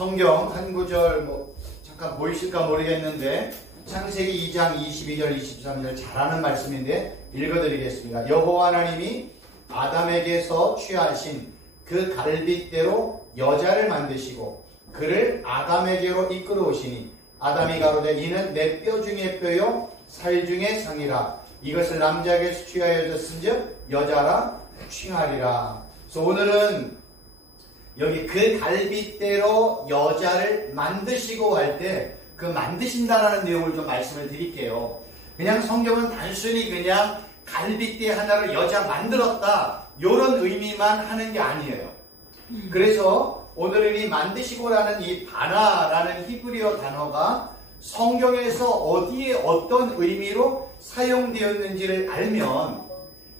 성경 한 구절 잠깐 보이실까 모르겠는데 창세기 2장 22절 23절 잘하는 말씀인데 읽어드리겠습니다. 여호와 하나님이 아담에게서 취하신 그 갈빗대로 여자를 만드시고 그를 아담에게로 이끌어 오시니 아담이 가로되 이는 내 뼈 중에 뼈요 살 중에 상이라 이것을 남자에게서 취하여 줬은즉 여자라 칭하리라. 그래서 오늘은 여기 그 갈빗대로 여자를 만드시고 할 때 그 만드신다라는 내용을 좀 말씀을 드릴게요. 그냥 성경은 단순히 그냥 갈빗대 하나를 여자 만들었다 이런 의미만 하는 게 아니에요. 그래서 오늘은 이 만드시고라는 이 바나라는 히브리어 단어가 성경에서 어디에 어떤 의미로 사용되었는지를 알면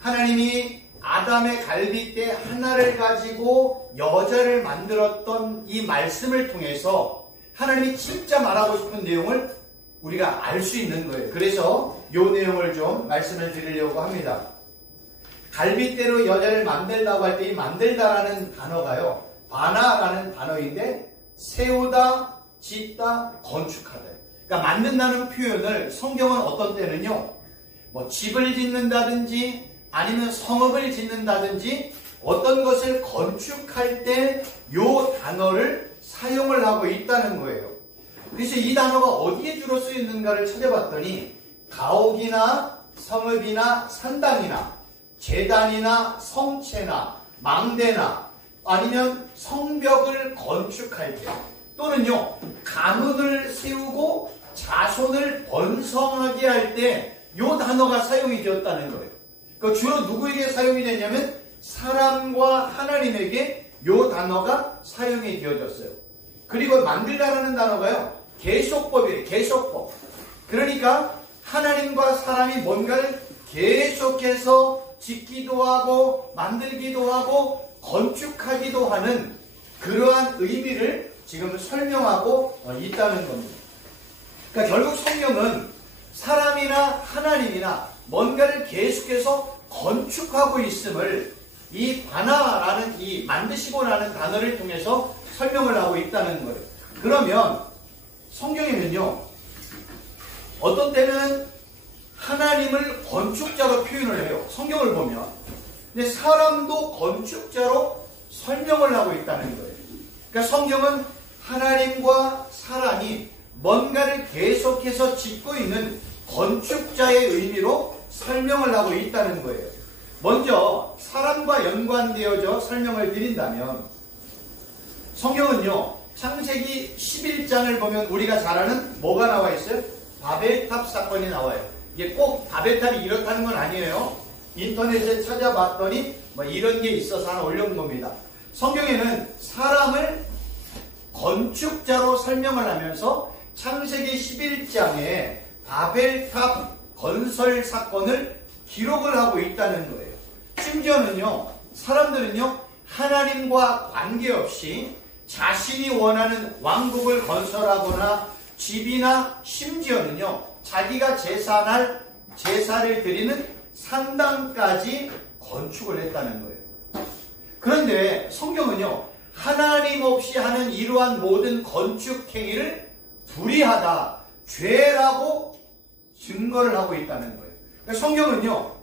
하나님이 아담의 갈빗대 하나를 가지고 여자를 만들었던 이 말씀을 통해서 하나님이 진짜 말하고 싶은 내용을 우리가 알 수 있는 거예요. 그래서 이 내용을 좀 말씀을 드리려고 합니다. 갈빗대로 여자를 만들라고 할 때 이 만들다라는 단어가요. 바나라는 단어인데 세우다, 짓다, 건축하다. 그러니까 만든다는 표현을 성경은 어떤 때는요. 집을 짓는다든지 아니면 성읍을 짓는다든지 어떤 것을 건축할 때 이 단어를 사용을 하고 있다는 거예요. 그래서 이 단어가 어디에 주로 쓰이는가를 찾아봤더니 가옥이나 성읍이나 산당이나 제단이나 성체나 망대나 아니면 성벽을 건축할 때 또는요 가문을 세우고 자손을 번성하게 할 때 이 단어가 사용이 되었다는 거예요. 그 주로 누구에게 사용이 되냐면 사람과 하나님에게 이 단어가 사용이 되어졌어요. 그리고 만들다라는 단어가요 계속법이에요. 계속법. 그러니까 하나님과 사람이 뭔가를 계속해서 짓기도 하고 만들기도 하고 건축하기도 하는 그러한 의미를 지금 설명하고 있다는 겁니다. 그러니까 결국 성경은 사람이나 하나님이나 뭔가를 계속해서 건축하고 있음을 이 바나라는 이 만드시고라는 단어를 통해서 설명을 하고 있다는 거예요. 그러면 성경에는요 어떤 때는 하나님을 건축자로 표현을 해요. 성경을 보면. 근데 사람도 건축자로 설명을 하고 있다는 거예요. 그러니까 성경은 하나님과 사람이 뭔가를 계속해서 짓고 있는 건축자의 의미로 설명을 하고 있다는 거예요. 먼저 사람과 연관되어져 설명을 드린다면 성경은요 창세기 11장을 보면 우리가 잘 아는 뭐가 나와 있어요? 바벨탑 사건이 나와요. 이게 꼭 바벨탑이 이렇다는 건 아니에요. 인터넷에 찾아봤더니 이런 게 있어서 하나 올려온 겁니다. 성경에는 사람을 건축자로 설명을 하면서 창세기 11장에 바벨탑 건설 사건을 기록을 하고 있다는 거예요. 심지어는요 사람들은요 하나님과 관계없이 자신이 원하는 왕국을 건설하거나 집이나 심지어는요 자기가 제사를 드리는 산당까지 건축을 했다는 거예요. 그런데 성경은요 하나님 없이 하는 이러한 모든 건축 행위를 불의하다, 죄라고 증거를 하고 있다는 거예요. 그러니까 성경은요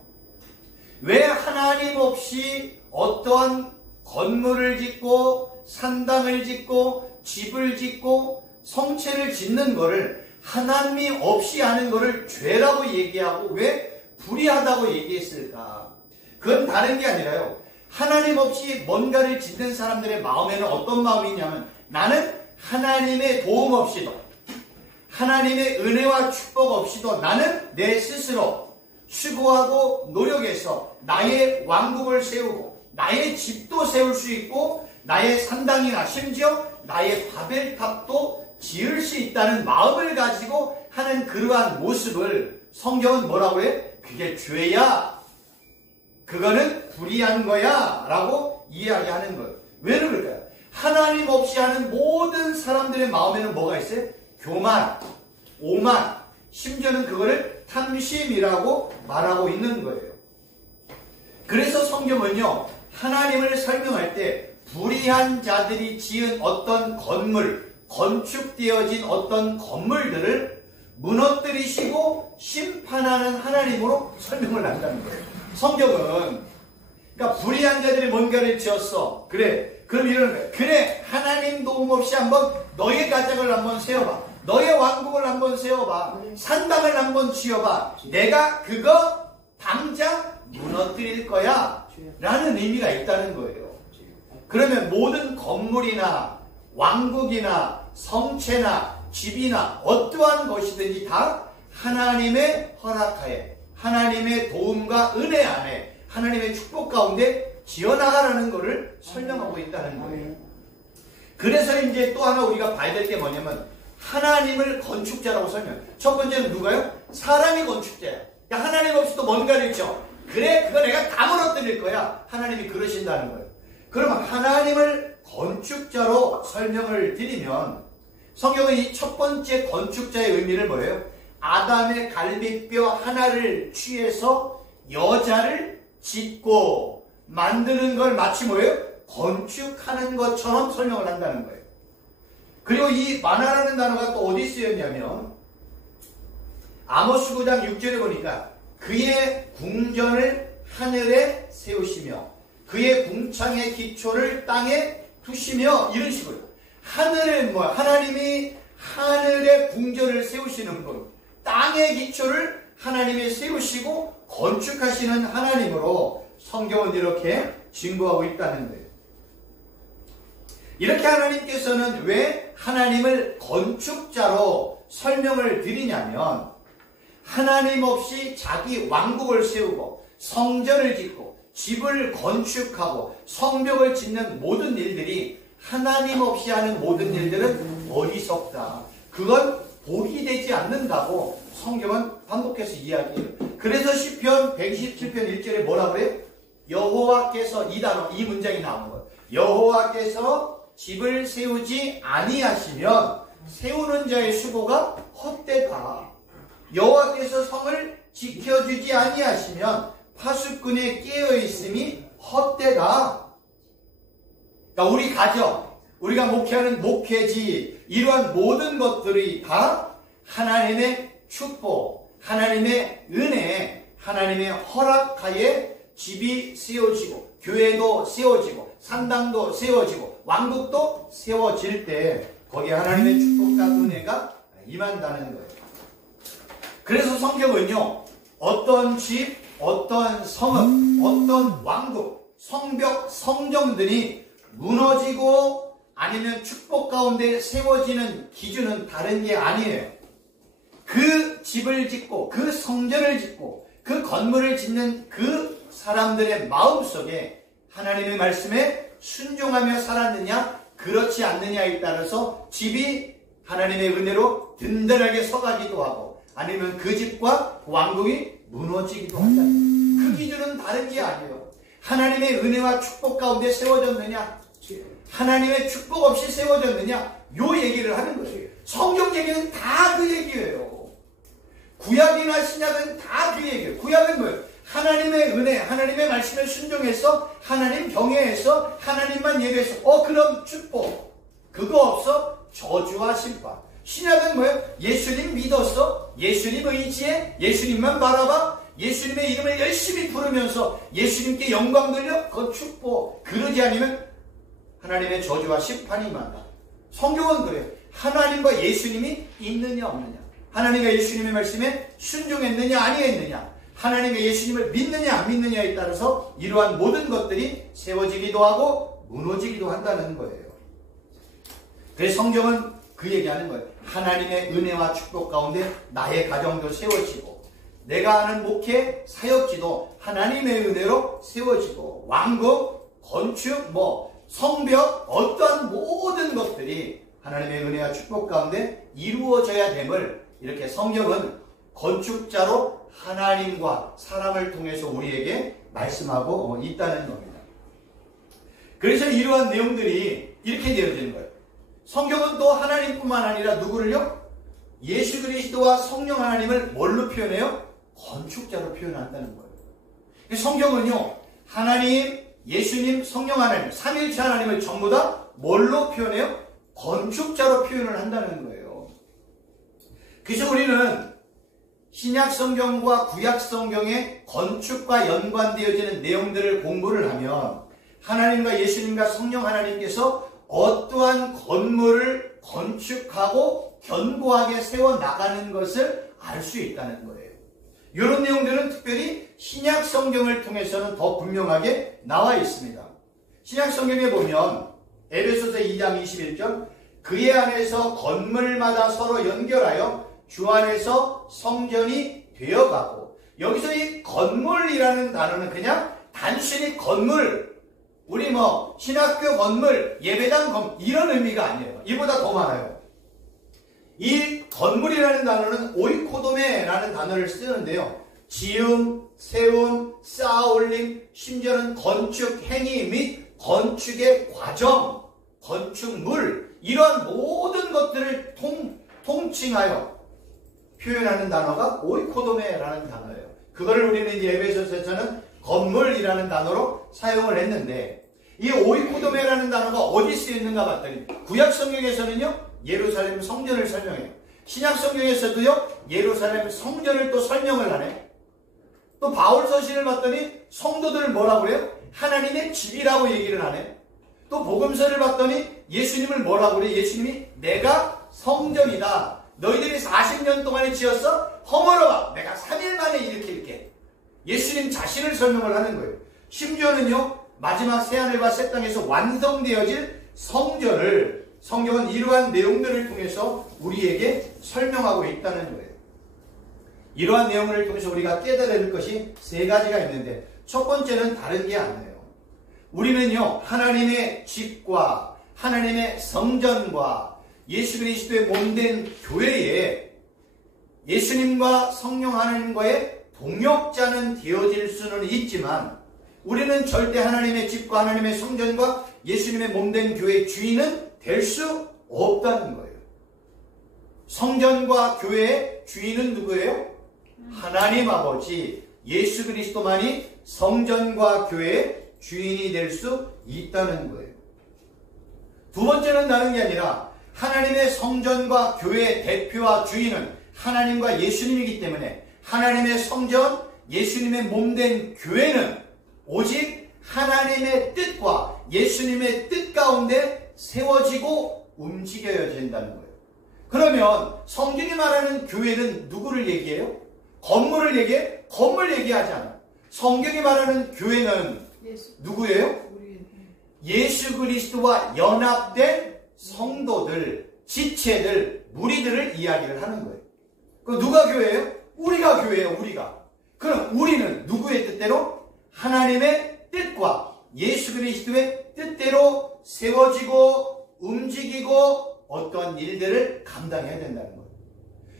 왜 하나님 없이 어떠한 건물을 짓고 산당을 짓고 집을 짓고 성체를 짓는 거를 하나님이 없이 하는 거를 죄라고 얘기하고 왜 불의하다고 얘기했을까? 그건 다른 게 아니라요. 하나님 없이 뭔가를 짓는 사람들의 마음에는 어떤 마음이 있냐면 나는 하나님의 도움 없이도 하나님의 은혜와 축복 없이도 나는 내 스스로 수고하고 노력해서 나의 왕국을 세우고 나의 집도 세울 수 있고 나의 산당이나 심지어 나의 바벨탑도 지을 수 있다는 마음을 가지고 하는 그러한 모습을 성경은 뭐라고 해? 그게 죄야. 그거는 불의한 거야 라고 이야기하는 거예요. 왜 그럴까요? 하나님 없이 하는 모든 사람들의 마음에는 뭐가 있어요? 교만, 오만, 심지어는 그거를 탐심이라고 말하고 있는 거예요. 그래서 성경은요 하나님을 설명할 때 불의한 자들이 지은 어떤 건물, 건축되어진 어떤 건물들을 무너뜨리시고 심판하는 하나님으로 설명을 한다는 거예요. 성경은 그러니까 불의한 자들이 뭔가를 지었어. 그래. 그럼 이러는 거예요. 그래. 하나님 도움 없이 한번 너의 가정을 한번 세워봐. 너의 왕국을 한번 세워봐. 산당을 한번 지어봐. 내가 그거 당장 무너뜨릴 거야. 라는 의미가 있다는 거예요. 그러면 모든 건물이나 왕국이나 성체나 집이나 어떠한 것이든지 다 하나님의 허락하에, 하나님의 도움과 은혜 안에, 하나님의 축복 가운데 지어나가라는 것을 설명하고 있다는 거예요. 그래서 이제 또 하나 우리가 봐야 될 게 뭐냐면 하나님을 건축자라고 설명. 첫 번째는 누가요? 사람이 건축자야. 야, 하나님 없이 또 뭔가를 지어. 그래, 그거 내가 다 무너뜨릴 거야. 하나님이 그러신다는 거예요. 그러면 하나님을 건축자로 설명을 드리면 성경은 이 첫 번째 건축자의 의미를 뭐예요? 아담의 갈비뼈 하나를 취해서 여자를 짓고 만드는 걸 마치 뭐예요? 건축하는 것처럼 설명을 한다는 거예요. 그리고 이 만화라는 단어가 또 어디 쓰였냐면 아모스 9장 6절에 보니까 그의 궁전을 하늘에 세우시며 그의 궁창의 기초를 땅에 두시며 이런 식으로 하늘에 뭐야? 하나님이 하늘의 궁전을 세우시는 분, 땅의 기초를 하나님이 세우시고 건축하시는 하나님으로 성경은 이렇게 증거하고 있다는 거예요. 이렇게 하나님께서는 왜 하나님을 건축자로 설명을 드리냐면 하나님 없이 자기 왕국을 세우고 성전을 짓고 집을 건축하고 성벽을 짓는 모든 일들이 하나님 없이 하는 모든 일들은 어리석다. 그건 복이 되지 않는다고 성경은 반복해서 이야기해요. 그래서 시편 127편 1절에 뭐라 그래요? 여호와께서 이 단어, 이 문장이 나오는 거예요. 여호와께서 집을 세우지 아니하시면 세우는 자의 수고가 헛되다. 여호와께서 성을 지켜주지 아니하시면 파수꾼의 깨어있음이 헛되다. 그러니까 우리 가정, 우리가 목회하는 목회지, 이러한 모든 것들이 다 하나님의 축복, 하나님의 은혜, 하나님의 허락하에 집이 세워지고 교회도 세워지고 산당도 세워지고 왕국도 세워질 때 거기에 하나님의 축복과 은혜가 임한다는 거예요. 그래서 성경은요, 어떤 집, 어떤 성읍, 어떤 왕국, 성벽, 성정들이 무너지고 아니면 축복 가운데 세워지는 기준은 다른 게 아니에요. 그 집을 짓고 그 성전을 짓고 그 건물을 짓는 그 사람들의 마음속에 하나님의 말씀에 순종하며 살았느냐 그렇지 않느냐에 따라서 집이 하나님의 은혜로 든든하게 서가기도 하고 아니면 그 집과 왕국이 무너지기도 한다. 그 기준은 다른 게 아니에요. 하나님의 은혜와 축복 가운데 세워졌느냐, 하나님의 축복 없이 세워졌느냐, 요 얘기를 하는 거예요. 성경 얘기는 다 그 얘기예요. 구약이나 신약은 다 그 얘기예요. 구약은 뭐예요? 하나님의 은혜, 하나님의 말씀에 순종해서 하나님 경외해서 하나님만 예배해서 그럼 축복. 그거 없어 저주와 심판. 신약은 뭐예요? 예수님 믿었어? 예수님 의지해? 예수님만 바라봐? 예수님의 이름을 열심히 부르면서 예수님께 영광 돌려? 그건 축복. 그러지 않으면 하나님의 저주와 심판이 임한다. 성경은 그래요. 하나님과 예수님이 있느냐 없느냐, 하나님과 예수님의 말씀에 순종했느냐 아니했느냐, 하나님과 예수님을 믿느냐 안 믿느냐에 따라서 이러한 모든 것들이 세워지기도 하고 무너지기도 한다는 거예요. 그래서 성경은 그 얘기하는 거예요. 하나님의 은혜와 축복 가운데 나의 가정도 세워지고 내가 하는 목회 사역지도 하나님의 은혜로 세워지고 왕국, 건축, 성벽, 어떠한 모든 것들이 하나님의 은혜와 축복 가운데 이루어져야 됨을 이렇게 성경은 건축자로 하나님과 사람을 통해서 우리에게 말씀하고 있다는 겁니다. 그래서 이러한 내용들이 이렇게 되어지는 거예요. 성경은 또 하나님뿐만 아니라 누구를요? 예수 그리스도와 성령 하나님을 뭘로 표현해요? 건축자로 표현한다는 거예요. 성경은요, 하나님, 예수님, 성령 하나님, 삼위일체 하나님을 전부 다 뭘로 표현해요? 건축자로 표현을 한다는 거예요. 그래서 우리는 신약 성경과 구약 성경의 건축과 연관되어지는 내용들을 공부를 하면 하나님과 예수님과 성령 하나님께서 어떠한 건물을 건축하고 견고하게 세워나가는 것을 알 수 있다는 거예요. 이런 내용들은 특별히 신약 성경을 통해서는 더 분명하게 나와 있습니다. 신약 성경에 보면 에베소서 2장 21절 그의 안에서 건물마다 서로 연결하여 주 안에서 성전이 되어가고, 여기서 이 건물이라는 단어는 그냥 단순히 건물, 우리 신학교 건물, 예배당 건물 이런 의미가 아니에요. 이보다 더 많아요. 이 건물이라는 단어는 오이코도메라는 단어를 쓰는데요. 지음, 세움, 쌓아올림, 심지어는 건축 행위 및 건축의 과정, 건축물, 이러한 모든 것들을 통칭하여 표현하는 단어가 오이코도메라는 단어예요. 그거를 우리는 이제 에베소서에서는 건물이라는 단어로 사용을 했는데, 이 오이코도메라는 단어가 어디 쓰여있는가 봤더니 구약 성경에서는요 예루살렘 성전을 설명해요. 신약 성경에서도요 예루살렘 성전을 또 설명을 하네. 또 바울 서신을 봤더니 성도들을 뭐라고 그래요? 하나님의 집이라고 얘기를 하네. 또 복음서를 봤더니 예수님을 뭐라고 그래? 예수님이 내가 성전이다. 너희들이 40년 동안에 지었어? 허물어봐. 내가 3일 만에 이렇게 예수님 자신을 설명을 하는 거예요. 심지어는요 마지막 새하늘과 새 땅에서 완성되어질 성전을 성경은 이러한 내용들을 통해서 우리에게 설명하고 있다는 거예요. 이러한 내용을 통해서 우리가 깨달아야 될 것이 세 가지가 있는데, 첫 번째는 다른 게 아니에요. 우리는요 하나님의 집과 하나님의 성전과 예수 그리스도의 몸된 교회에 예수님과 성령 하나님과의 동역자는 되어질 수는 있지만, 우리는 절대 하나님의 집과 하나님의 성전과 예수님의 몸된 교회의 주인은 될 수 없다는 거예요. 성전과 교회의 주인은 누구예요? 하나님 아버지 예수 그리스도만이 성전과 교회의 주인이 될 수 있다는 거예요. 두 번째는 다른 게 아니라 하나님의 성전과 교회의 대표와 주인은 하나님과 예수님이기 때문에 하나님의 성전, 예수님의 몸된 교회는 오직 하나님의 뜻과 예수님의 뜻 가운데 세워지고 움직여야 된다는 거예요. 그러면 성경이 말하는 교회는 누구를 얘기해요? 건물을 얘기해? 건물 얘기하지 않아요. 성경이 말하는 교회는 누구예요? 예수 그리스도와 연합된 성도들, 지체들, 무리들을 이야기를 하는 거예요. 그럼 누가 교회예요? 우리가 교회예요. 우리가. 그럼 우리는 누구의 뜻대로? 하나님의 뜻과 예수 그리스도의 뜻대로 세워지고 움직이고 어떤 일들을 감당해야 된다는 거예요.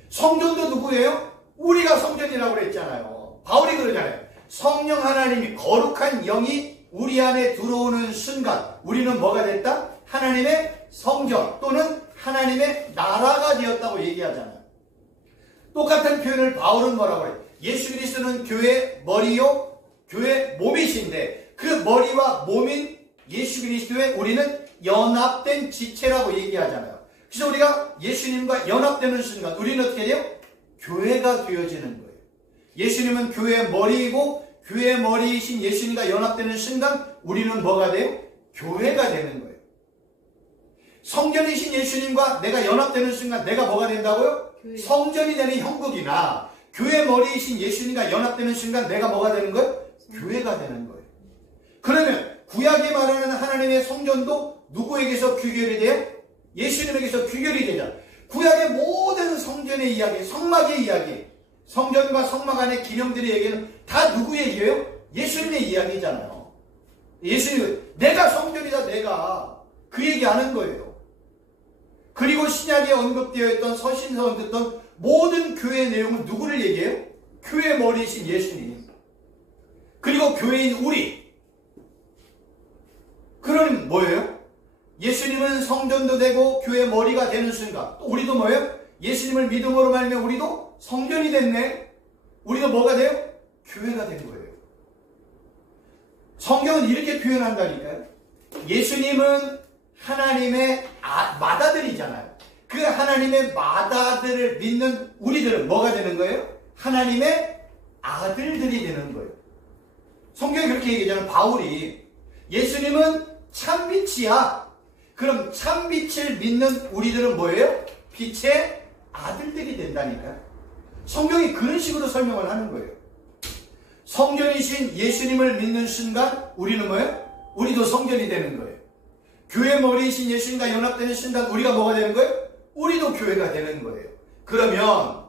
성전도 누구예요? 우리가 성전이라고 그랬잖아요. 바울이 그러잖아요. 성령 하나님이 거룩한 영이 우리 안에 들어오는 순간 우리는 뭐가 됐다? 하나님의 성전 또는 하나님의 나라가 되었다고 얘기하잖아요. 똑같은 표현을 바울은 뭐라고 해요? 예수 그리스도는 교회의 머리요 교회 몸이신데 그 머리와 몸인 예수 그리스도에 우리는 연합된 지체라고 얘기하잖아요. 그래서 우리가 예수님과 연합되는 순간 우리는 어떻게 돼요? 교회가 되어지는 거예요. 예수님은 교회의 머리이고 교회의 머리이신 예수님과 연합되는 순간 우리는 뭐가 돼요? 교회가 되는 거예요. 성전이신 예수님과 내가 연합되는 순간 내가 뭐가 된다고요? 교회. 성전이 되는 형국이나 교회 머리이신 예수님과 연합되는 순간 내가 뭐가 되는 거예요? 교회가 되는 거예요. 그러면 구약이 말하는 하나님의 성전도 누구에게서 규결이 돼요? 예수님에게서 규결이 되잖아요. 구약의 모든 성전의 이야기, 성막의 이야기, 성전과 성막 안의 기념들의 얘기는 다 누구의 얘기예요? 예수님의 이야기잖아요. 예수님, 내가 성전이다, 내가. 그 얘기하는 거예요. 그리고 신약에 언급되어 있던 서신서 언급했던 모든 교회의 내용은 누구를 얘기해요? 교회 머리이신 예수님. 그리고 교회인 우리. 그럼 뭐예요? 예수님은 성전도 되고 교회 머리가 되는 순간 또 우리도 뭐예요? 예수님을 믿음으로 말하면 우리도 성전이 됐네. 우리도 뭐가 돼요? 교회가 된 거예요. 성경은 이렇게 표현한다니까요. 예수님은 하나님의 맏아들이잖아요. 그 하나님의 맏아들을 믿는 우리들은 뭐가 되는 거예요? 하나님의 아들들이 되는 거예요. 성경이 그렇게 얘기하잖아요. 바울이 예수님은 참빛이야. 그럼 참빛을 믿는 우리들은 뭐예요? 빛의 아들들이 된다니까요. 성경이 그런 식으로 설명을 하는 거예요. 성전이신 예수님을 믿는 순간 우리는 뭐예요? 우리도 성전이 되는 거예요. 교회 머리이신 예수님과 연합되는 순간 우리가 뭐가 되는 거예요? 우리도 교회가 되는 거예요. 그러면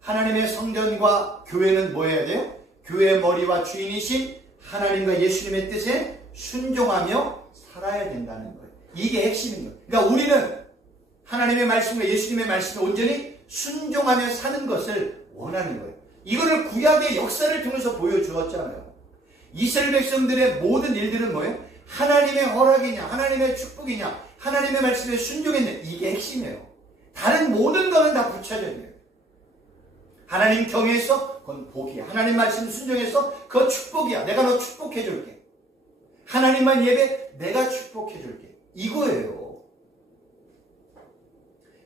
하나님의 성전과 교회는 뭐 해야 돼요? 교회의 머리와 주인이신 하나님과 예수님의 뜻에 순종하며 살아야 된다는 거예요. 이게 핵심인 거예요. 그러니까 우리는 하나님의 말씀과 예수님의 말씀에 온전히 순종하며 사는 것을 원하는 거예요. 이거를 구약의 역사를 통해서 보여주었잖아요. 이스라엘 백성들의 모든 일들은 뭐예요? 하나님의 허락이냐, 하나님의 축복이냐, 하나님의 말씀에 순종했냐, 이게 핵심이에요. 다른 모든 거는 다 부차적이에요. 하나님 경외했어? 그건 복이야. 하나님 말씀 순종했어? 그건 축복이야. 내가 너 축복해 줄게. 하나님만 예배, 내가 축복해 줄게. 이거예요.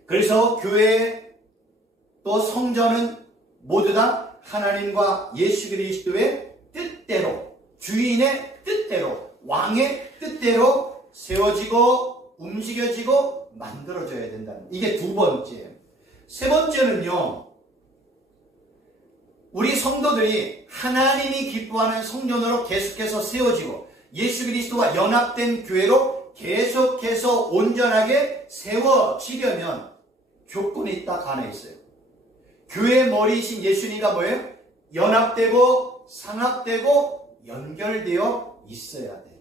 그래서 교회 또 성전은 모두 다 하나님과 예수 그리스도의 뜻대로, 주인의 뜻대로, 왕의 뜻대로 세워지고 움직여지고 만들어져야 된다는, 이게 두 번째. 세 번째는요, 우리 성도들이 하나님이 기뻐하는 성전으로 계속해서 세워지고 예수 그리스도와 연합된 교회로 계속해서 온전하게 세워지려면 조건이 딱 하나 있어요. 교회의 머리이신 예수님과 뭐예요? 연합되고 상합되고 연결되어 있어야 돼요.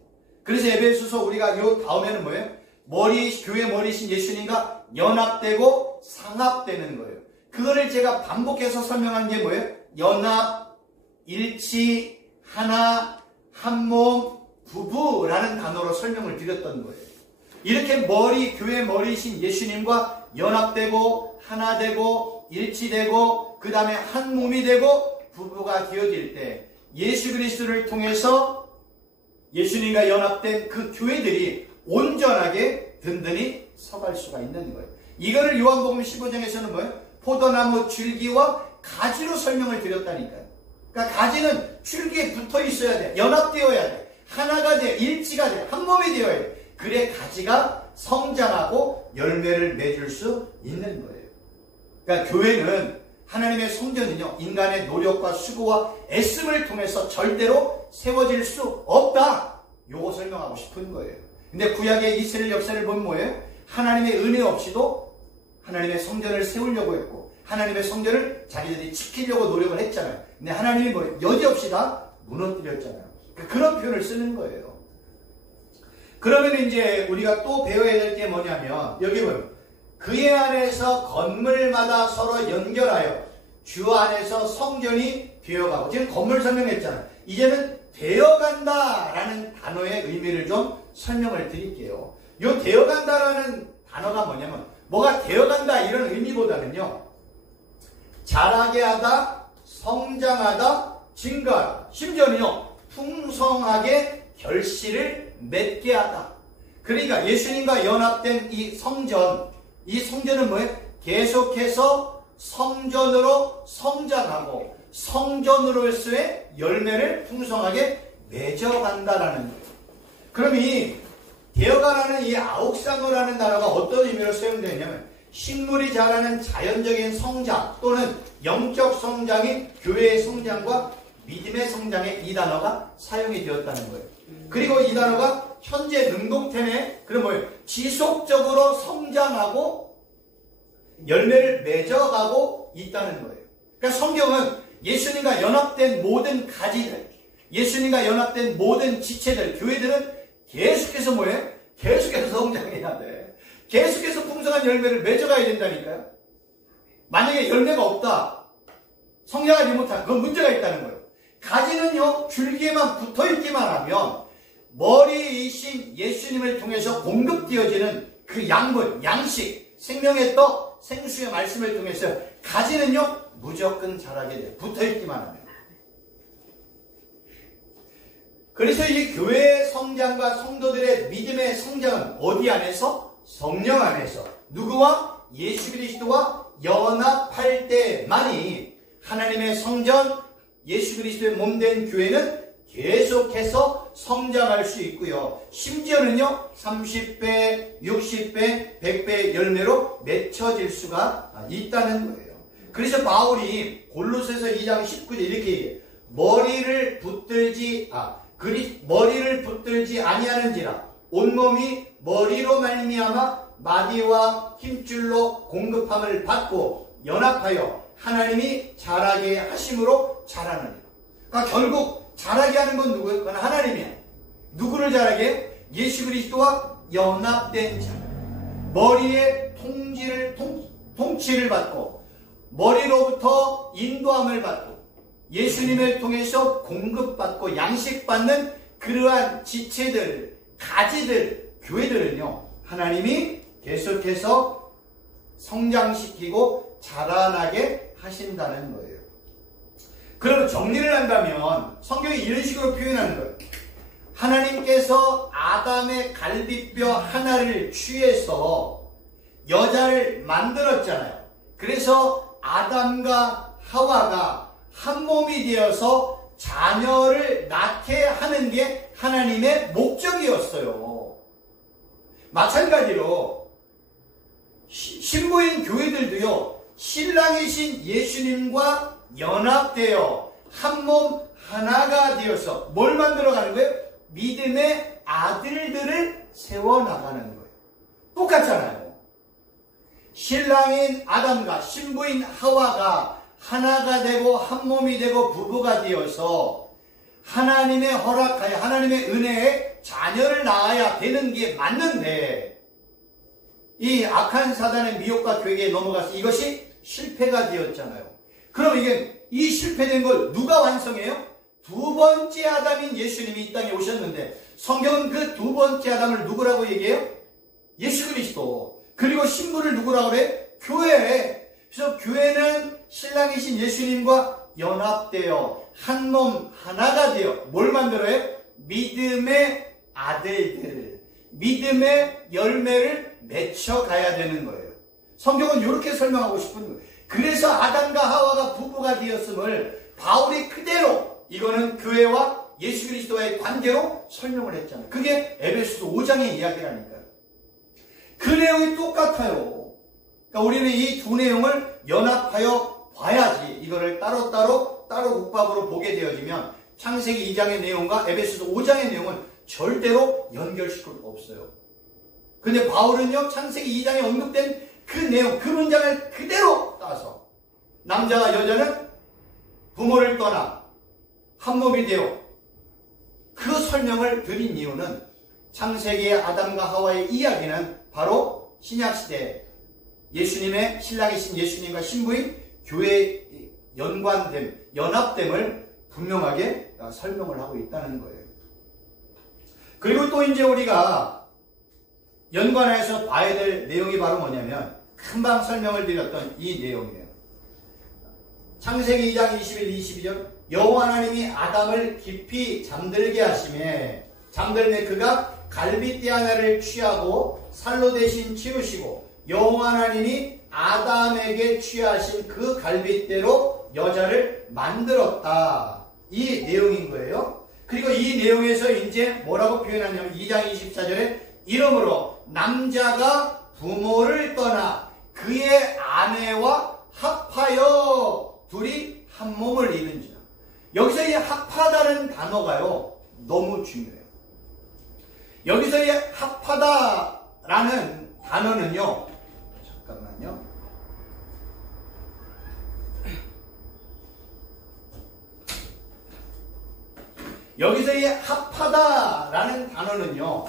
그래서 에베소서 우리가 요 다음에는 뭐예요? 교회 머리이신 예수님과 연합되고 상합되는 거예요. 그거를 제가 반복해서 설명한 게 뭐예요? 연합, 일치, 하나, 한몸, 부부라는 단어로 설명을 드렸던 거예요. 이렇게 교회 머리이신 예수님과 연합되고 하나 되고 일치되고 그 다음에 한 몸이 되고 부부가 되어질 때 예수 그리스도를 통해서 예수님과 연합된 그 교회들이 온전하게 든든히 서갈 수가 있는 거예요. 이거를 요한복음 15장에서는 뭐예요? 포도나무 줄기와 가지로 설명을 드렸다니까요. 그러니까 가지는 줄기에 붙어 있어야 돼. 연합되어야 돼. 하나가 돼. 일치가 돼. 한 몸이 되어야 돼. 그래 가지가 성장하고 열매를 맺을 수 있는 거예요. 그러니까 교회는, 하나님의 성전은요, 인간의 노력과 수고와 애씀을 통해서 절대로 세워질 수 없다. 요거 설명하고 싶은 거예요. 근데 구약의 이스라엘 역사를 보면 뭐예요? 하나님의 은혜 없이도 하나님의 성전을 세우려고 했고 하나님의 성전을 자기들이 지키려고 노력을 했잖아요. 근데 하나님이 뭐예요? 여지없이 다 무너뜨렸잖아요. 그런 표현을 쓰는 거예요. 그러면 이제 우리가 또 배워야 될 게 뭐냐면, 여기 보면 그의 안에서 건물마다 서로 연결하여 주 안에서 성전이 되어가고, 지금 건물 설명했잖아요. 이제는 되어간다라는 단어의 의미를 좀 설명을 드릴게요. 이 되어간다라는 단어가 뭐냐면, 뭐가 되어간다 이런 의미보다는요, 자라게 하다, 성장하다, 증가하다, 심지어는요 풍성하게 결실을 맺게 하다. 그러니까 예수님과 연합된 이 성전은 뭐예요? 계속해서 성전으로 성장하고 성전으로서의 열매를 풍성하게 맺어간다라는 거예요. 그럼 이 되어가라는 이 아옥사노라는 단어가 어떤 의미로 사용되냐면, 식물이 자라는 자연적인 성장 또는 영적 성장인 교회의 성장과 믿음의 성장에 이 단어가 사용이 되었다는 거예요. 그리고 이 단어가 현재 능동태에 그럼 뭐예요? 지속적으로 성장하고 열매를 맺어가고 있다는 거예요. 그러니까 성경은 예수님과 연합된 모든 가지들, 예수님과 연합된 모든 지체들, 교회들은 계속해서 뭐예요? 계속해서 성장해야 돼. 계속해서 풍성한 열매를 맺어가야 된다니까요. 만약에 열매가 없다, 성장하지 못한다, 그건 문제가 있다는 거예요. 가지는요, 줄기에만 붙어있기만 하면 머리이신 예수님을 통해서 공급되어지는 그 양분, 양식, 생명의 떡, 생수의 말씀을 통해서 가지는요 무조건 자라게 돼요. 붙어있기만 하면. 그래서 이 교회의 성장과 성도들의 믿음의 성장은 어디 안에서? 성령 안에서. 누구와? 예수 그리스도와 연합할 때만이 하나님의 성전, 예수 그리스도의 몸된 교회는 계속해서 성장할 수 있고요. 심지어는요 30배, 60배, 100배 열매로 맺혀질 수가 있다는 거예요. 그래서 바울이 골로새서 2장 19절 이렇게 얘기해요. 머리를 붙들지 아니하는지라 온몸이 머리로 말미암아 마디와 힘줄로 공급함을 받고 연합하여 하나님이 자라게 하심으로 자라느니라. 그러니까 결국 자라게 하는 건 누구예요? 그건 하나님이야. 누구를 자라게? 예수 그리스도와 연합된 자. 머리의 통치를 받고 머리로부터 인도함을 받고 예수님을 통해서 공급받고 양식받는 그러한 지체들, 가지들, 교회들은요 하나님이 계속해서 성장시키고 자라나게 하신다는 거예요. 그러면 정리를 한다면 성경이 이런 식으로 표현하는 거예요. 하나님께서 아담의 갈비뼈 하나를 취해서 여자를 만들었잖아요. 그래서 아담과 하와가 한 몸이 되어서 자녀를 낳게 하는 게 하나님의 목적이었어요. 마찬가지로 신부인 교회들도요 신랑이신 예수님과 연합되어 한 몸 하나가 되어서 뭘 만들어가는 거예요? 믿음의 아들들을 세워나가는 거예요. 똑같잖아요. 신랑인 아담과 신부인 하와가 하나가 되고 한 몸이 되고 부부가 되어서 하나님의 허락하여 하나님의 은혜에 자녀를 낳아야 되는 게 맞는데 이 악한 사단의 미혹과 괴계에 넘어가서 이것이 실패가 되었잖아요. 그럼 이 실패된 걸 누가 완성해요? 두 번째 아담인 예수님이 이 땅에 오셨는데 성경은 그 두 번째 아담을 누구라고 얘기해요? 예수 그리스도. 그리고 신부를 누구라고 그래? 교회. 그래서 교회는 신랑이신 예수님과 연합되어 한 몸 하나가 되어 뭘 만들어요? 믿음의 아들들, 믿음의 열매를 맺혀가야 되는 거예요. 성경은 이렇게 설명하고 싶은 거예요. 그래서 아담과 하와가 부부가 되었음을 바울이 그대로 이거는 교회와 예수 그리스도와의 관계로 설명을 했잖아요. 그게 에베소서 5장의 이야기라니까요. 그 내용이 똑같아요. 그러니까 우리는 이 두 내용을 연합하여 봐야지 이거를 따로 국밥으로 보게 되어지면 창세기 2장의 내용과 에베소서 5장의 내용은 절대로 연결시킬 수 없어요. 근데 바울은요 창세기 2장에 언급된 그 내용, 그 문장을 그대로 따서 남자와 여자는 부모를 떠나 한 몸이 되어 그 설명을 드린 이유는 창세기의 아담과 하와의 이야기는 바로 신약시대 예수님의 신랑이신 예수님과 신부인 교회의 연관됨, 연합됨을 분명하게 설명을 하고 있다는 거예요. 그리고 또 이제 우리가 연관해서 봐야 될 내용이 바로 뭐냐면 금방 설명을 드렸던 이 내용이에요. 창세기 2장 21, 22절 여호와 하나님이 아담을 깊이 잠들게 하시매 잠들매 그가 갈빗대 하나를 취하고 살로 대신 치우시고 여호와 하나님이 아담에게 취하신 그 갈빗대로 여자를 만들었다. 이 내용인 거예요. 그리고 이 내용에서 이제 뭐라고 표현하냐면 2장 24절에 이러므로 남자가 부모를 떠나 그의 아내와 합하여 둘이 한 몸을 이룬지라. 여기서 이 합하다는 단어가요 너무 중요해요. 여기서 이 합하다라는 단어는요 잠깐만요. 여기서 이 합하다라는 단어는요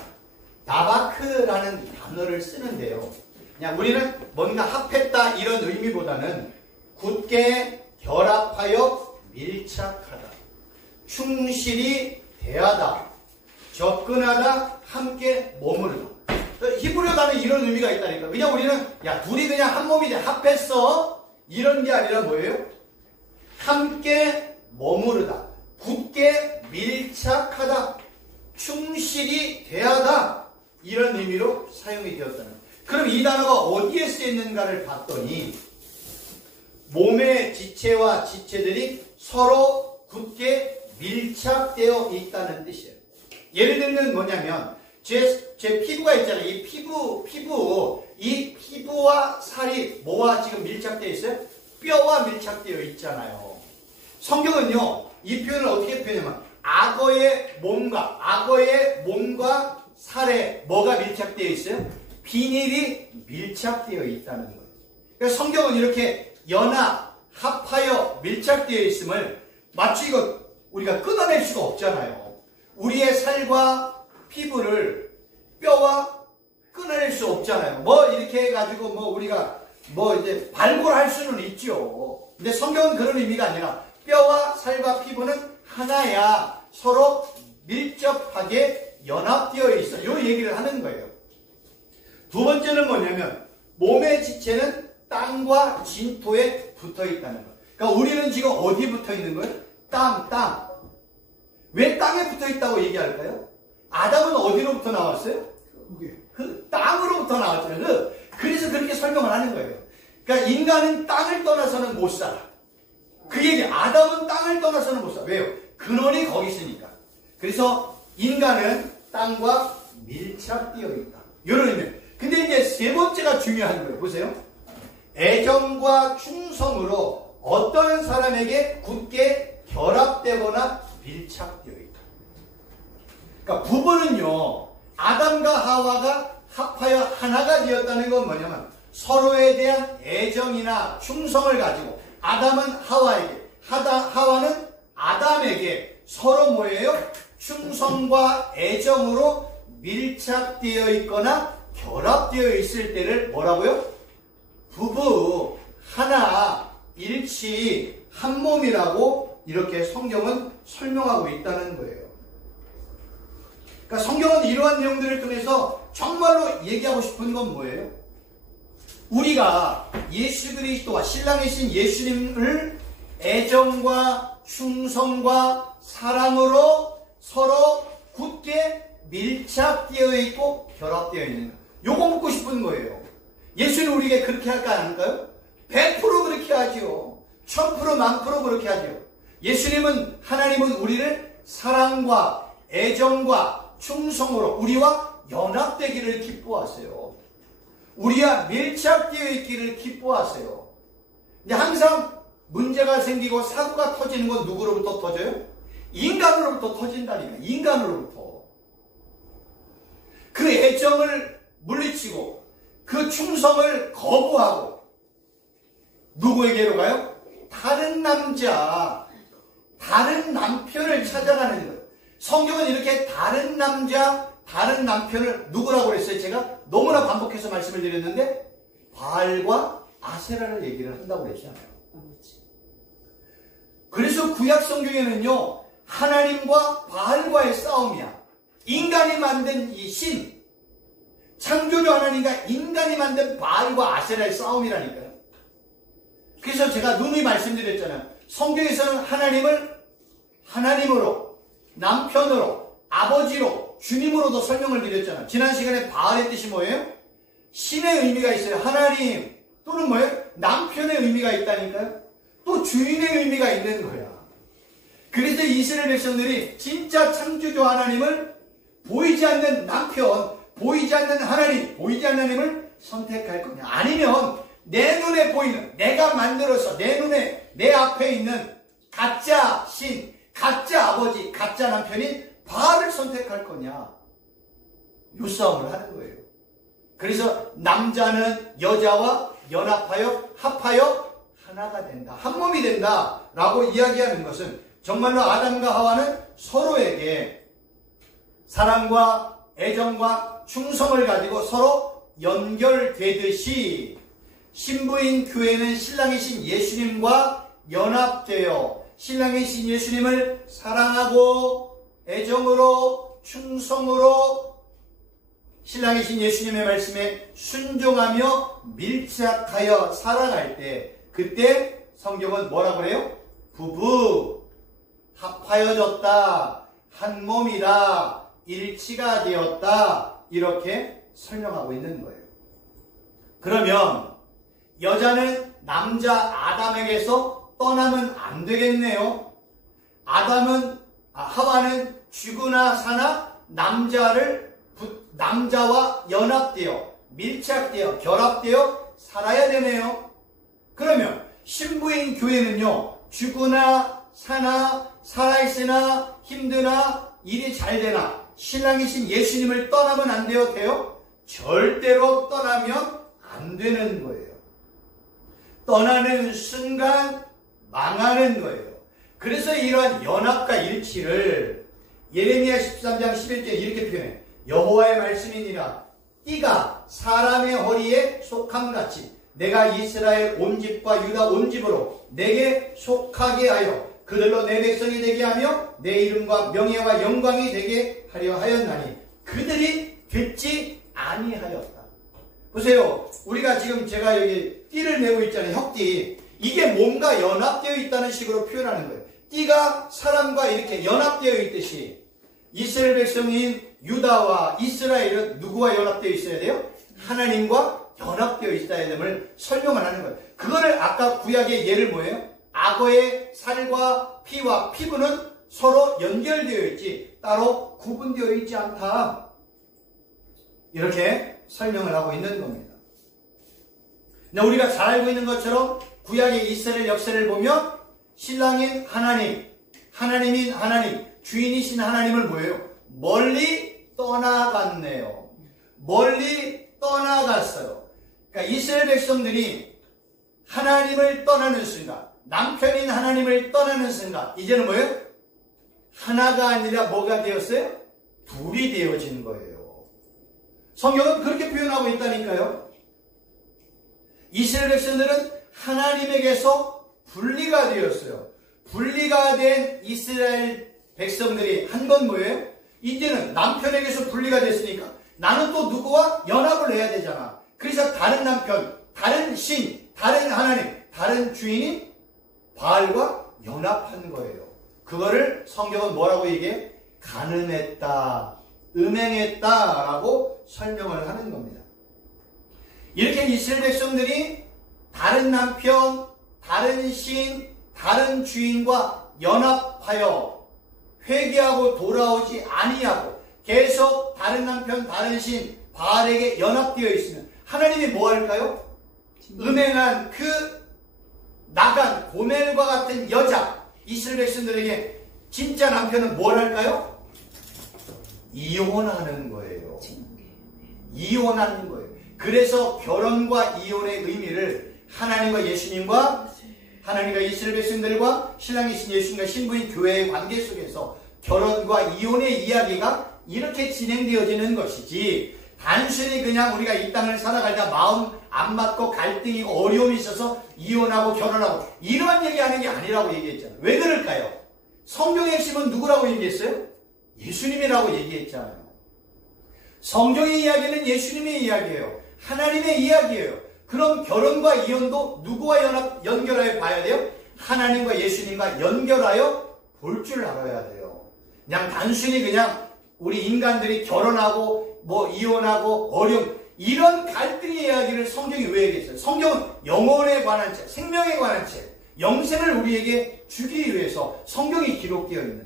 다바크라는 단어를 쓰는데요. 그냥 우리는 뭔가 합했다 이런 의미보다는 굳게 결합하여 밀착하다, 충실히 대하다, 접근하다, 함께 머무르다. 히브리어 단어에 이런 의미가 있다니까. 그냥 우리는 야 둘이 그냥 한 몸이 돼 합했어 이런 게 아니라 뭐예요? 함께 머무르다, 굳게 밀착하다, 충실히 대하다, 이런 의미로 사용이 되었다는 거예요. 그럼 이 단어가 어디에 쓰였는가를 봤더니 몸의 지체와 지체들이 서로 굳게 밀착되어 있다는 뜻이에요. 예를 들면 뭐냐면 제 피부가 있잖아요. 이 피부와 살이 뭐와 지금 밀착되어 있어요? 뼈와 밀착되어 있잖아요. 성경은요, 이 표현을 어떻게 표현하냐면 악어의 몸과 살에 뭐가 밀착되어 있어요? 비닐이 밀착되어 있다는 거예요. 그러니까 성경은 이렇게 합하여 밀착되어 있음을 마치 이거 우리가 끊어낼 수가 없잖아요. 우리의 살과 피부를 뼈와 끊어낼 수 없잖아요. 뭐 이렇게 해가지고 우리가 이제 발골할 수는 있죠. 근데 성경은 그런 의미가 아니라 뼈와 살과 피부는 하나야, 서로 밀접하게 연합되어 있어. 이 얘기를 하는 거예요. 두 번째는 뭐냐면 몸의 지체는 땅과 진토에 붙어 있다는 거예요. 그러니까 우리는 지금 어디에 붙어 있는 거예요? 땅. 왜 땅에 붙어 있다고 얘기할까요? 아담은 어디로부터 나왔어요? 땅으로부터 나왔잖아요. 그래서 그렇게 설명을 하는 거예요. 그러니까 인간은 땅을 떠나서는 못 살아. 그 얘기, 아담은 땅을 떠나서는 못 살아. 왜요? 근원이 거기 있으니까. 그래서 인간은 땅과 밀착되어 있다. 이런 의미. 근데 이제 세 번째가 중요한 거예요. 보세요. 애정과 충성으로 어떤 사람에게 굳게 결합되거나 밀착되어 있다. 그러니까 부부는요, 아담과 하와가 합하여 하나가 되었다는 건 뭐냐면 서로에 대한 애정이나 충성을 가지고 아담은 하와에게, 하와는 아담에게 서로 뭐예요? 충성과 애정으로 밀착되어 있거나 결합되어 있을 때를 뭐라고요? 부부, 하나, 일치, 한 몸이라고 이렇게 성경은 설명하고 있다는 거예요. 그러니까 성경은 이러한 내용들을 통해서 정말로 얘기하고 싶은 건 뭐예요? 우리가 예수 그리스도와 신랑이신 예수님을 애정과 충성과 사랑으로 서로 굳게 밀착되어 있고 결합되어 있는 거. 요거 묻고 싶은 거예요. 예수는 우리에게 그렇게 할까요? 안 할까요? 100% 그렇게 하죠. 1000% 1000% 그렇게 하죠. 예수님은, 하나님은 우리를 사랑과 애정과 충성으로 우리와 연합되기를 기뻐하세요. 우리와 밀착되어 있기를 기뻐하세요. 근데 항상 문제가 생기고 사고가 터지는 건 누구로부터 터져요? 인간으로부터 터진다니까. 인간으로부터. 그 애정을 물리치고 그 충성을 거부하고 누구에게로 가요? 다른 남자, 다른 남편을 찾아가는 거예요. 성경은 이렇게 다른 남자, 다른 남편을 누구라고 그랬어요? 제가 너무나 반복해서 말씀을 드렸는데 바알과 아세라를 얘기를 한다고 그랬잖아요. 그래서 구약 성경에는요, 하나님과 바알과의 싸움이야. 인간이 만든 이 신, 창조주 하나님과 인간이 만든 바알과 아세라의 싸움이라니까요. 그래서 제가 누누이 말씀드렸잖아요. 성경에서는 하나님을 하나님으로, 남편으로, 아버지로, 주님으로도 설명을 드렸잖아요. 지난 시간에 바알의 뜻이 뭐예요? 신의 의미가 있어요. 하나님 또는 뭐예요? 남편의 의미가 있다니까요. 또 주인의 의미가 있는 거야. 그래서 이스라엘 백성들이 진짜 창조주 하나님을 보이지 않는 남편, 보이지 않는 하나님, 보이지 않는 하나님을 선택할 거냐, 아니면 내 눈에 보이는, 내가 만들어서 내 눈에, 내 앞에 있는 가짜 신, 가짜 아버지, 가짜 남편인 바알을 선택할 거냐, 이 싸움을 하는 거예요. 그래서 남자는 여자와 연합하여 합하여 하나가 된다, 한 몸이 된다 라고 이야기하는 것은 정말로 아담과 하와는 서로에게 사랑과 애정과 충성을 가지고 서로 연결되듯이 신부인 교회는 신랑이신 예수님과 연합되어 신랑이신 예수님을 사랑하고 애정으로 충성으로 신랑이신 예수님의 말씀에 순종하며 밀착하여 살아갈 때, 그때 성경은 뭐라고 그래요? 부부, 합하여졌다, 한 몸이다, 일치가 되었다, 이렇게 설명하고 있는 거예요. 그러면 여자는 남자 아담에게서 떠나면 안 되겠네요. 하와는 죽으나 사나 남자와 연합되어, 밀착되어, 결합되어 살아야 되네요. 그러면 신부인 교회는요, 죽으나 사나 살아있으나 힘드나 일이 잘 되나 신랑이신 예수님을 떠나면 안 돼요? 절대로 떠나면 안 되는 거예요. 떠나는 순간 망하는 거예요. 그래서 이러한 연합과 일치를 예레미야 13장 11절에 이렇게 표현해요. 여호와의 말씀이니라 띠가 사람의 허리에 속함같이 내가 이스라엘 온 집과 유다 온 집으로 내게 속하게 하여 그들로 내 백성이 되게 하며 내 이름과 명예와 영광이 되게 하려 하였나니 그들이 듣지 아니하였다. 보세요. 우리가 지금 제가 여기 띠를 메고 있잖아요. 혁띠. 이게 몸과 연합되어 있다는 식으로 표현하는 거예요. 띠가 사람과 이렇게 연합되어 있듯이 이스라엘 백성인 유다와 이스라엘은 누구와 연합되어 있어야 돼요? 하나님과 연합되어 있어야 됨을 설명을 하는 거예요. 그거를 아까 구약의 예를 뭐예요? 악어의 살과 피와 피부는 서로 연결되어 있지 따로 구분되어 있지 않다. 이렇게 설명을 하고 있는 겁니다. 우리가 잘 알고 있는 것처럼 구약의 이스라엘 역사를 보면 신랑인 하나님, 하나님인 하나님, 주인이신 하나님을 뭐예요? 멀리 떠나갔네요. 멀리 떠나갔어요. 그러니까 이스라엘 백성들이 하나님을 떠나는 순간, 남편인 하나님을 떠나는 순간 이제는 뭐예요? 하나가 아니라 뭐가 되었어요? 둘이 되어진 거예요. 성경은 그렇게 표현하고 있다니까요. 이스라엘 백성들은 하나님에게서 분리가 되었어요. 분리가 된 이스라엘 백성들이 한 건 뭐예요? 이제는 남편에게서 분리가 됐으니까 나는 또 누구와 연합을 해야 되잖아. 그래서 다른 남편, 다른 신, 다른 하나님, 다른 주인이 바알과 연합한 거예요. 그거를 성경은 뭐라고 얘기해? 간음했다, 음행했다라고 설명을 하는 겁니다. 이렇게 이스라엘 백성들이 다른 남편, 다른 신, 다른 주인과 연합하여 회개하고 돌아오지 아니하고 계속 다른 남편, 다른 신, 바알에게 연합되어 있으면 하나님이 뭐 할까요? 음행한 그 나간 고멜과 같은 여자 이스라엘 백성들에게 진짜 남편은 뭘 할까요? 이혼하는 거예요. 이혼하는 거예요. 그래서 결혼과 이혼의 의미를 하나님과 예수님과 하나님과 이스라엘 백성들과 신랑이신 예수님과 신부인 교회의 관계 속에서 결혼과 이혼의 이야기가 이렇게 진행되어지는 것이지 단순히 그냥 우리가 이 땅을 살아가다 마음 안 맞고 갈등이고 어려움이 있어서 이혼하고 결혼하고 이런 얘기하는 게 아니라고 얘기했잖아요. 왜 그럴까요? 성경의 핵심은 누구라고 얘기했어요? 예수님이라고 얘기했잖아요. 성경의 이야기는 예수님의 이야기예요. 하나님의 이야기예요. 그럼 결혼과 이혼도 누구와 연결하여 봐야 돼요? 하나님과 예수님과 연결하여 볼 줄 알아야 돼요. 그냥 단순히 그냥 우리 인간들이 결혼하고 뭐 이혼하고 어려움 이런 갈등의 이야기를 성경이 왜 얘기했어요? 성경은 영혼에 관한 책, 생명에 관한 책, 영생을 우리에게 주기 위해서 성경이 기록되어 있는데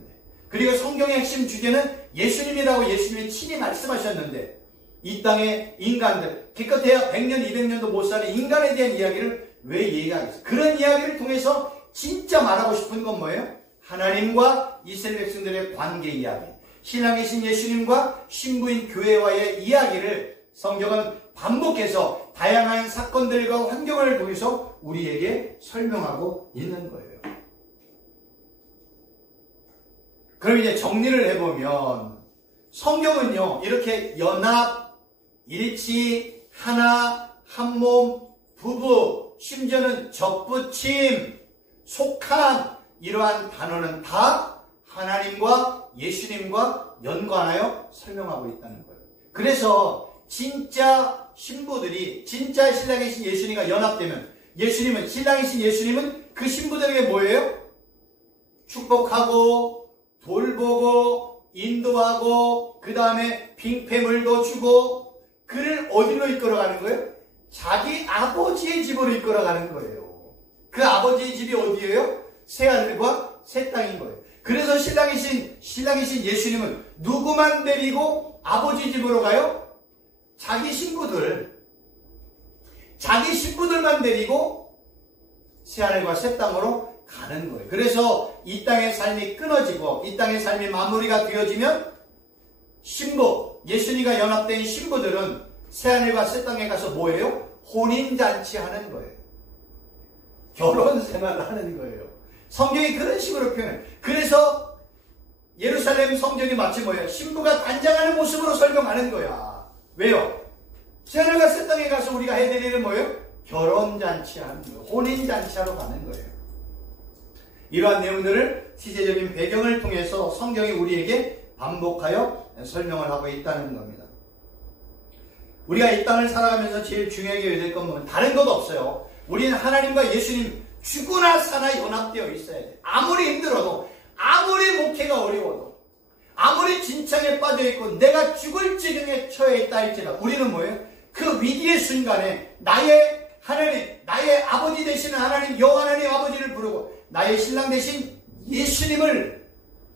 그리고 성경의 핵심 주제는 예수님이라고 예수님이 친히 말씀하셨는데 이 땅의 인간들 기껏해야 100년, 200년도 못 사는 인간에 대한 이야기를 왜 얘기하겠어요? 그런 이야기를 통해서 진짜 말하고 싶은 건 뭐예요? 하나님과 이스라엘 백성들의 관계 이야기, 신랑이신 예수님과 신부인 교회와의 이야기를 성경은 반복해서 다양한 사건들과 환경을 통해서 우리에게 설명하고 있는 거예요. 그럼 이제 정리를 해보면 성경은요 이렇게 연합, 일치, 하나, 한몸, 부부, 심지어는 접붙임, 속함 이러한 단어는 다 하나님과 예수님과 연관하여 설명하고 있다는 거예요. 그래서 진짜 신부들이 진짜 신랑이신 예수님과 연합되면 예수님은 신랑이신 예수님은 그 신부들에게 뭐예요? 축복하고 돌보고 인도하고 그 다음에 빙패물도 주고 그를 어디로 이끌어가는 거예요? 자기 아버지의 집으로 이끌어가는 거예요. 그 아버지의 집이 어디예요? 새하늘과 새 땅인 거예요. 그래서 신랑이신 예수님은 누구만 데리고 아버지 집으로 가요? 자기 신부들만 데리고 새하늘과 새 땅으로 가는 거예요. 그래서 이 땅의 삶이 끊어지고 이 땅의 삶이 마무리가 되어지면 신부, 예수님과 연합된 신부들은 새하늘과 새 땅에 가서 뭐예요? 혼인잔치 하는 거예요. 결혼 생활을 하는 거예요. 성경이 그런 식으로 표현해요. 그래서 예루살렘 성전이 마치 뭐예요? 신부가 단장하는 모습으로 설명하는 거야. 왜요? 새하늘과 새 땅에 가서 우리가 해야 될 일은 뭐예요? 결혼잔치 하는 거예요. 혼인잔치하러 가는 거예요. 이러한 내용들을 시제적인 배경을 통해서 성경이 우리에게 반복하여 설명을 하고 있다는 겁니다. 우리가 이 땅을 살아가면서 제일 중요하게 여겨야 될 건 뭐냐면 다른 것 없어요. 우리는 하나님과 예수님 죽으나 사나 연합되어 있어야 돼. 아무리 힘들어도, 아무리 목회가 어려워도, 아무리 진창에 빠져있고 내가 죽을 지경에 처해 있다 할지라도 우리는 뭐예요? 그 위기의 순간에 나의 하나님, 나의 아버지 되시는 하나님, 여호와 하나님 아버지를 부르고 나의 신랑 되신 예수님을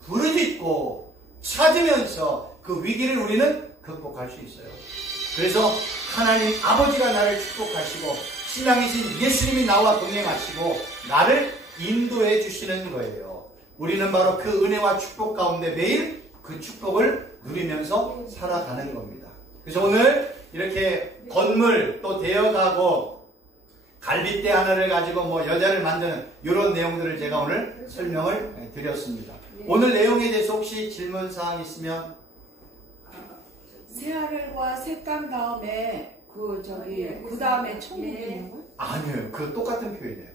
부르짖고 찾으면서 그 위기를 우리는 극복할 수 있어요. 그래서 하나님 아버지가 나를 축복하시고 신랑이신 예수님이 나와 동행하시고 나를 인도해 주시는 거예요. 우리는 바로 그 은혜와 축복 가운데 매일 그 축복을 누리면서 살아가는 겁니다. 그래서 오늘 이렇게 건물 또 되어가고 갈빗대 하나를 가지고 뭐 여자를 만드는 이런 내용들을 제가 오늘 설명을 드렸습니다. 오늘 내용에 대해서 혹시 질문사항 있으면? 새하늘과 새 땅 다음에 그 다음에 천국이 있는 거예요? 아니에요. 그 똑같은 표현이에요.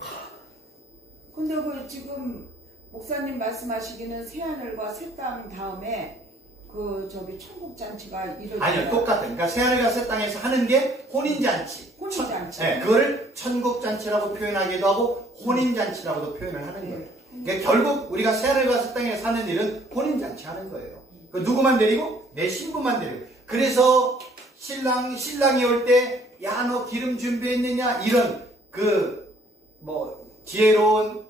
근데 그 지금 목사님 말씀하시기는 새하늘과 새 땅 다음에 천국 잔치가 이루어져요. 아니요, 똑같아요. 그러니까 새하늘과 새 땅에서 하는 게 혼인잔치. 혼인잔치. 네, 그거를 천국잔치라고 표현하기도 하고 혼인잔치라고도 표현을 하는 거예요. 그러니까 결국 우리가 새하늘과 새 땅에 사는 일은 혼인잔치 하는 거예요. 그 누구만 데리고? 내 신부만 데리고. 그래서 신랑이 올 때 야, 너 기름 준비했느냐? 이런 지혜로운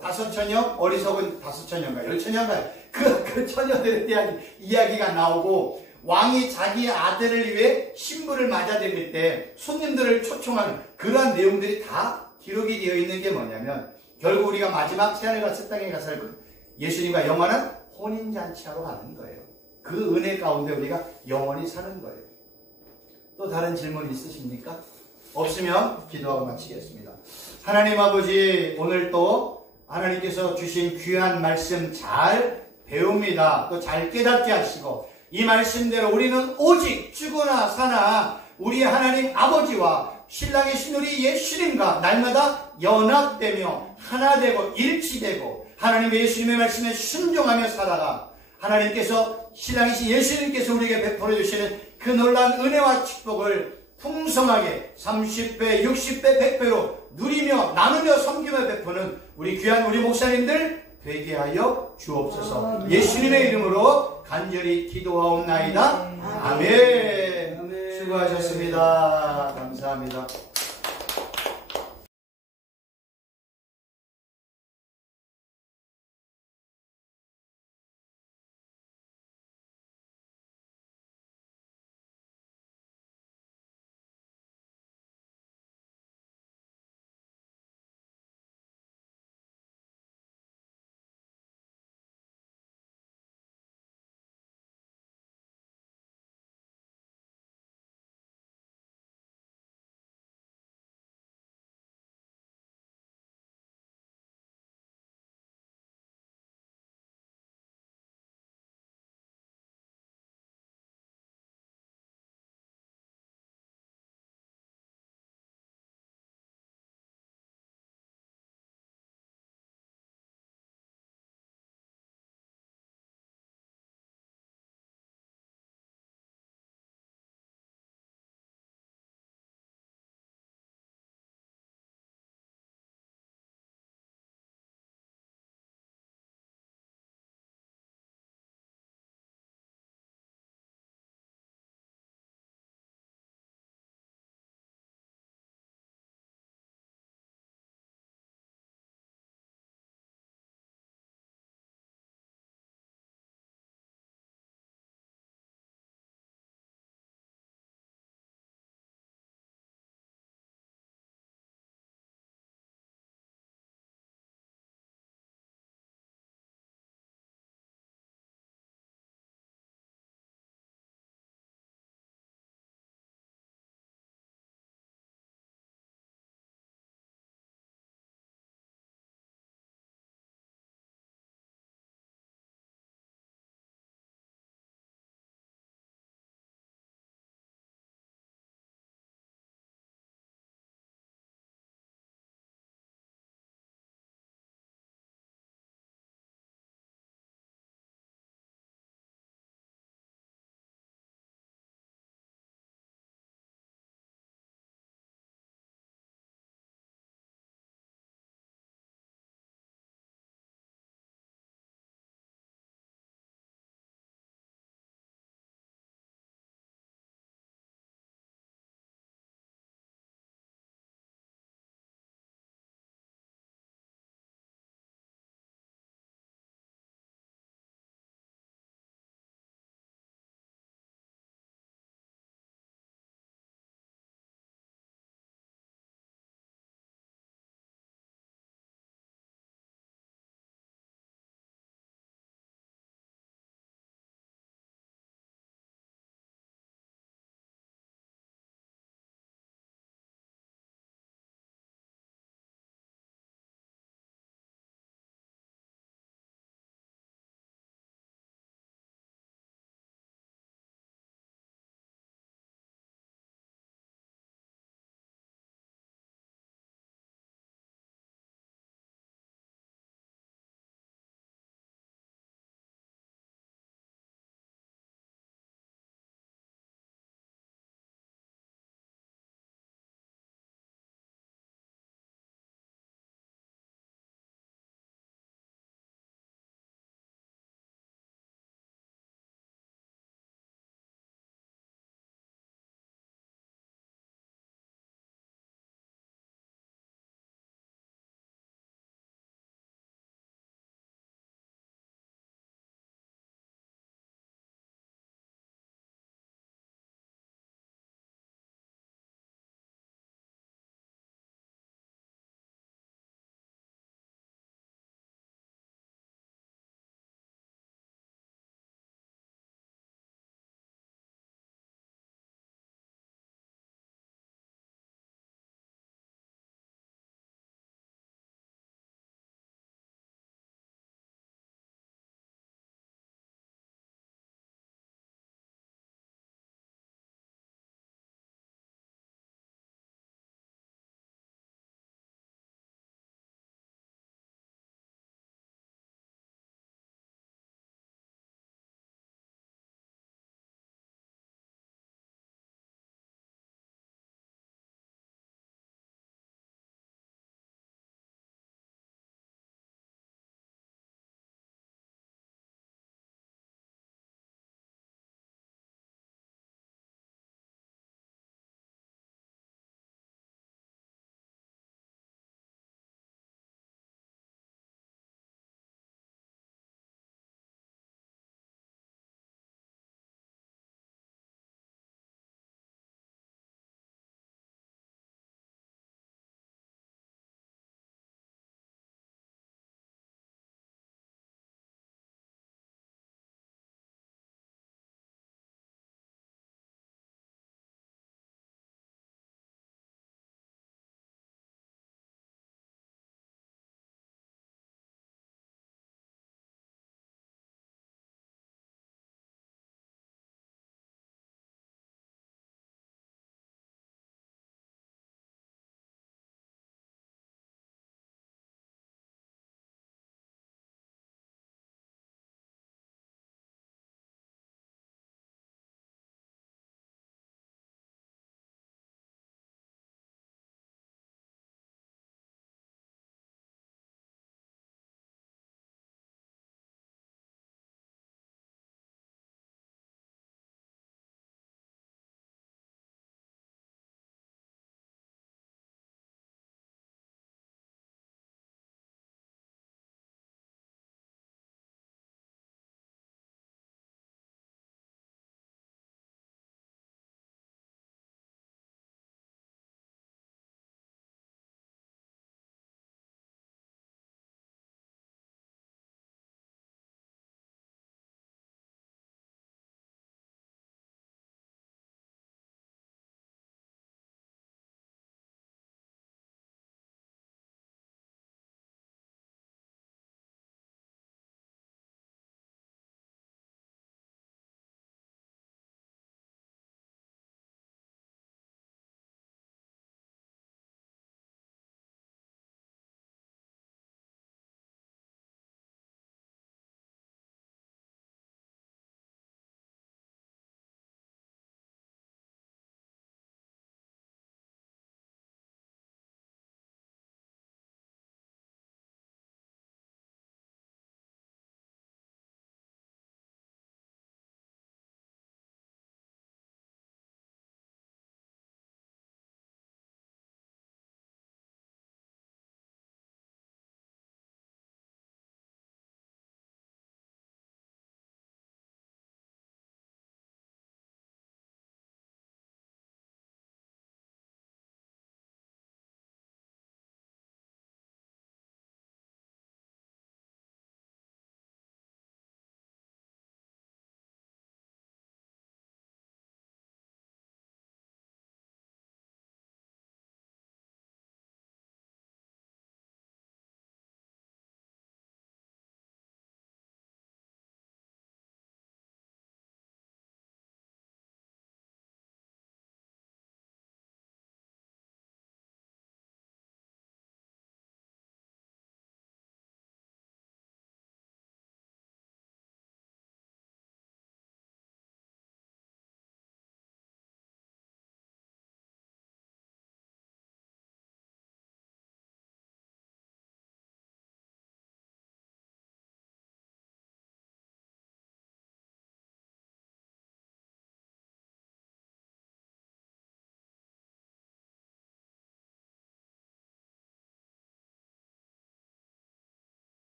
다섯 처녀, 어리석은 다섯 처녀인가, 열 처녀인가, 그 처녀들에 대한 이야기가 나오고, 왕이 자기 아들을 위해 신부를 맞아들일 때 손님들을 초청하는 그러한 내용들이 다 기록이 되어 있는 게 뭐냐면, 결국 우리가 마지막 새하늘과 새 땅에 가서 예수님과 영원한 혼인잔치하러 가는 거예요. 그 은혜 가운데 우리가 영원히 사는 거예요. 또 다른 질문 있으십니까? 없으면 기도하고 마치겠습니다. 하나님 아버지, 오늘 또 하나님께서 주신 귀한 말씀 잘 배웁니다. 또 잘 깨닫게 하시고 이 말씀대로 우리는 오직 죽으나 사나 우리 하나님 아버지와 신랑이신 우리 예수님과 날마다 연합되며 하나 되고 일치되고 하나님의 예수님의 말씀에 순종하며 살아가 하나님께서 신랑이신 예수님께서 우리에게 베풀어 주시는 그 놀라운 은혜와 축복을 풍성하게 30배, 60배, 100배로 누리며 나누며 섬기며 베푸는 우리 귀한 우리 목사님들 되게 하여 주옵소서. 예수님의 이름으로 간절히 기도하옵나이다. 아멘. 수고하셨습니다. 감사합니다.